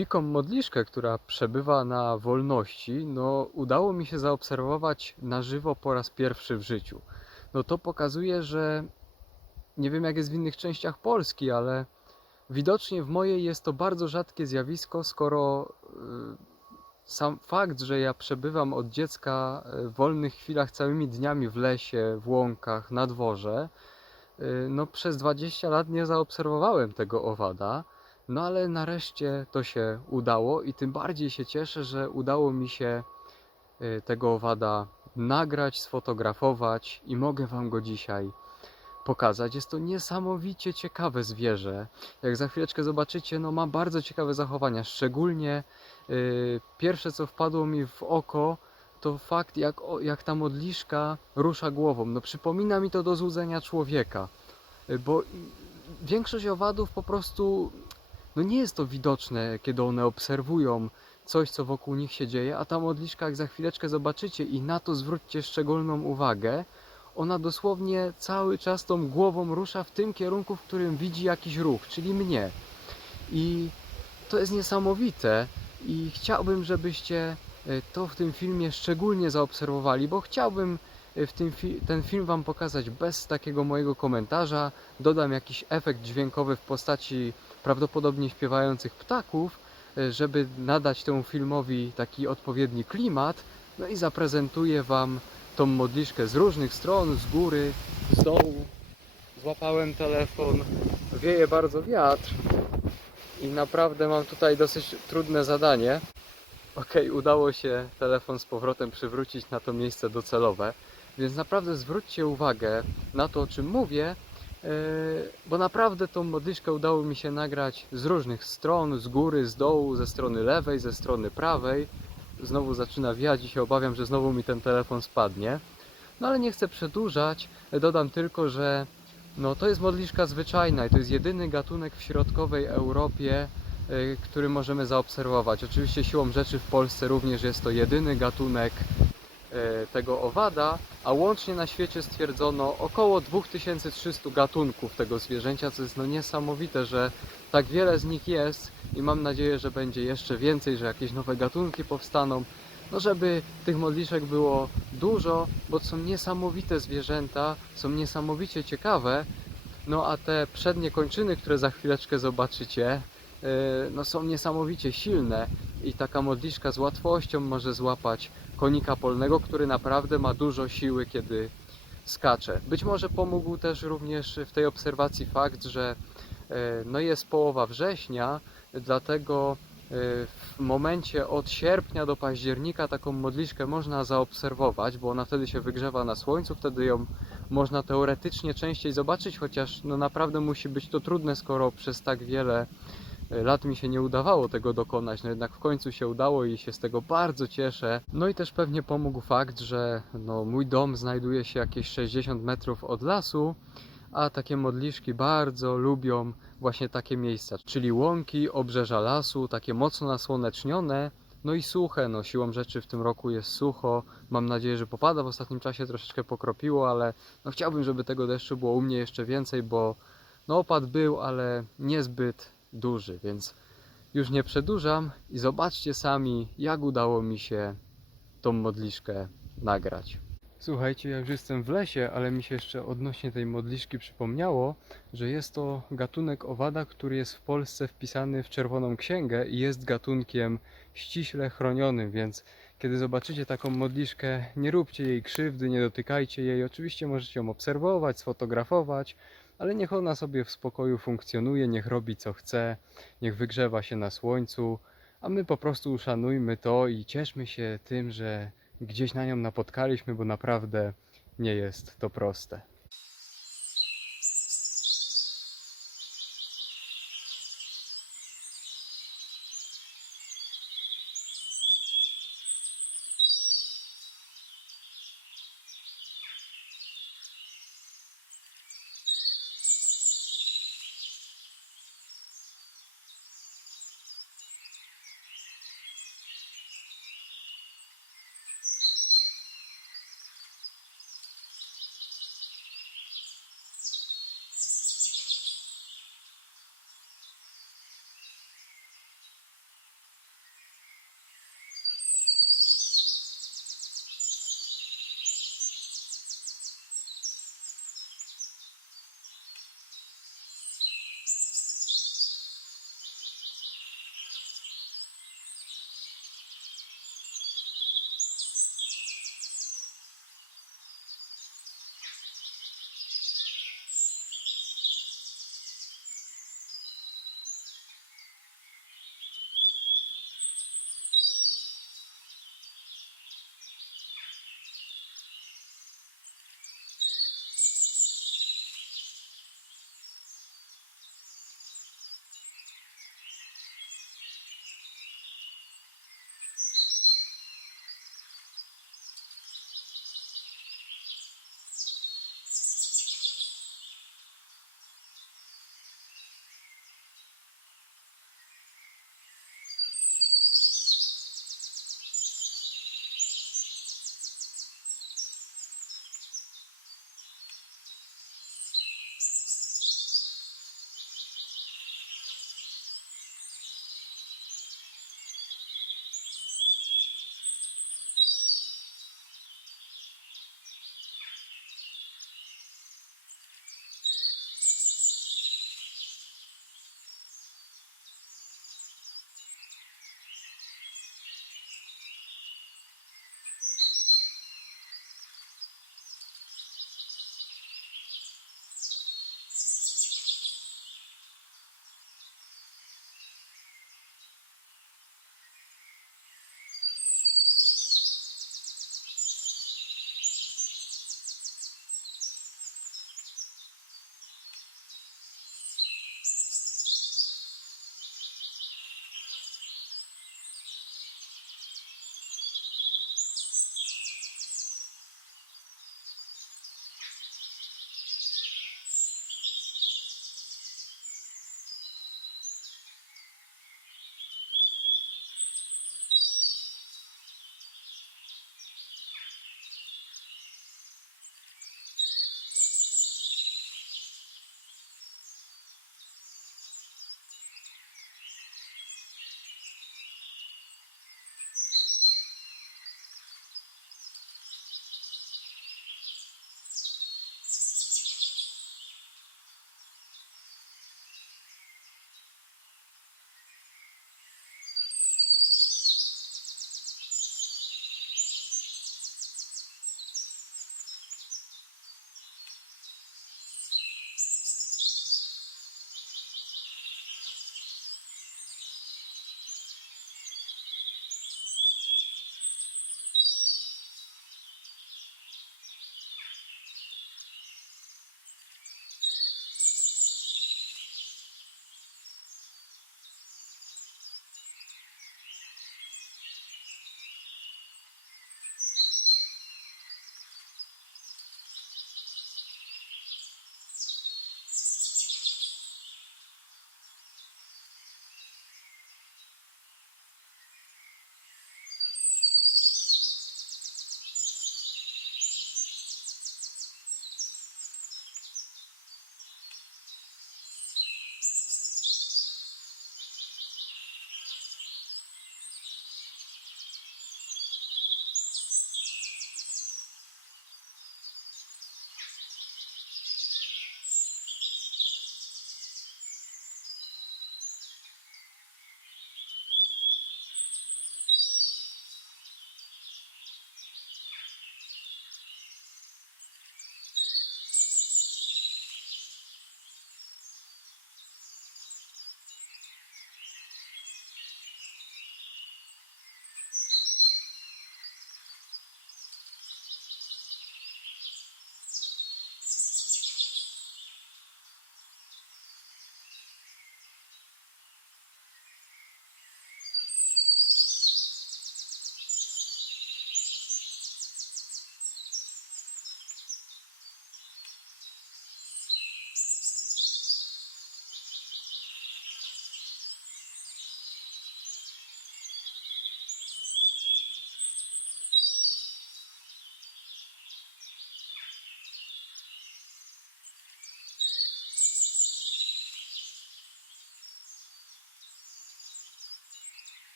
dziką modliszkę, która przebywa na wolności, no udało mi się zaobserwować na żywo po raz pierwszy w życiu. No to pokazuje, że nie wiem jak jest w innych częściach Polski, ale widocznie w mojej jest to bardzo rzadkie zjawisko, skoro y, sam fakt, że ja przebywam od dziecka y, w wolnych chwilach całymi dniami w lesie, w łąkach, na dworze, y, no przez 20 lat nie zaobserwowałem tego owada. No ale nareszcie to się udało i tym bardziej się cieszę, że udało mi się y, tego owada nagrać, sfotografować i mogę Wam go dzisiaj pokazać. Jest to niesamowicie ciekawe zwierzę. Jak za chwileczkę zobaczycie, no ma bardzo ciekawe zachowania. Szczególnie y, pierwsze co wpadło mi w oko to fakt jak, jak ta modliszka rusza głową. No przypomina mi to do złudzenia człowieka. Y, Bo większość owadów po prostu no nie jest to widoczne, kiedy one obserwują coś, co wokół nich się dzieje, a ta modliszka, jak za chwileczkę zobaczycie i na to zwróćcie szczególną uwagę, ona dosłownie cały czas tą głową rusza w tym kierunku, w którym widzi jakiś ruch, czyli mnie. I to jest niesamowite i chciałbym, żebyście e, to w tym filmie szczególnie zaobserwowali, bo chciałbym w tym fi- ten film Wam pokazać bez takiego mojego komentarza. Dodam jakiś efekt dźwiękowy w postaci prawdopodobnie śpiewających ptaków, e, żeby nadać temu filmowi taki odpowiedni klimat. No i zaprezentuję Wam tą modliszkę z różnych stron, z góry, z dołu. Złapałem telefon, wieje bardzo wiatr i naprawdę mam tutaj dosyć trudne zadanie. Ok, udało się telefon z powrotem przywrócić na to miejsce docelowe, więc naprawdę zwróćcie uwagę na to, o czym mówię, Yy, bo naprawdę tą modliszkę udało mi się nagrać z różnych stron, z góry, z dołu, ze strony lewej, ze strony prawej. Znowu zaczyna wiać i się obawiam, że znowu mi ten telefon spadnie. No ale nie chcę przedłużać, dodam tylko, że no, to jest modliszka zwyczajna i to jest jedyny gatunek w środkowej Europie, yy, który możemy zaobserwować. Oczywiście siłą rzeczy w Polsce również jest to jedyny gatunek e, tego owada, a łącznie na świecie stwierdzono około 2300 gatunków tego zwierzęcia, co jest no niesamowite, że tak wiele z nich jest i mam nadzieję, że będzie jeszcze więcej, że jakieś nowe gatunki powstaną. No żeby tych modliszek było dużo, bo są niesamowite zwierzęta, są niesamowicie ciekawe. No a te przednie kończyny, które za chwileczkę zobaczycie, e, no są niesamowicie silne i taka modliszka z łatwością może złapać konika polnego, który naprawdę ma dużo siły, kiedy skacze. Być może pomógł też również w tej obserwacji fakt, że e, no jest połowa września, dlatego e, w momencie od sierpnia do października taką modliszkę można zaobserwować, bo ona wtedy się wygrzewa na słońcu, wtedy ją można teoretycznie częściej zobaczyć, chociaż no naprawdę musi być to trudne, skoro przez tak wiele lat mi się nie udawało tego dokonać, no jednak w końcu się udało i się z tego bardzo cieszę. No i też pewnie pomógł fakt, że no, mój dom znajduje się jakieś 60 metrów od lasu, a takie modliszki bardzo lubią właśnie takie miejsca, czyli łąki, obrzeża lasu, takie mocno nasłonecznione, no i suche, no siłą rzeczy w tym roku jest sucho, mam nadzieję, że popada, w ostatnim czasie troszeczkę pokropiło, ale no chciałbym, żeby tego deszczu było u mnie jeszcze więcej, bo no opad był, ale niezbyt duży, więc już nie przedłużam i zobaczcie sami, jak udało mi się tą modliszkę nagrać. Słuchajcie, ja już jestem w lesie, ale mi się jeszcze odnośnie tej modliszki przypomniało, że jest to gatunek owada, który jest w Polsce wpisany w Czerwoną Księgę i jest gatunkiem ściśle chronionym, więc kiedy zobaczycie taką modliszkę, nie róbcie jej krzywdy, nie dotykajcie jej. Oczywiście możecie ją obserwować, sfotografować, ale niech ona sobie w spokoju funkcjonuje, niech robi co chce, niech wygrzewa się na słońcu, a my po prostu uszanujmy to i cieszmy się tym, że gdzieś na nią napotkaliśmy, bo naprawdę nie jest to proste.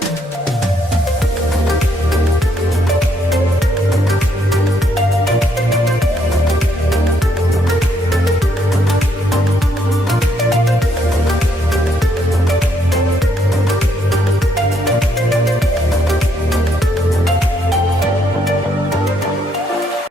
Peace.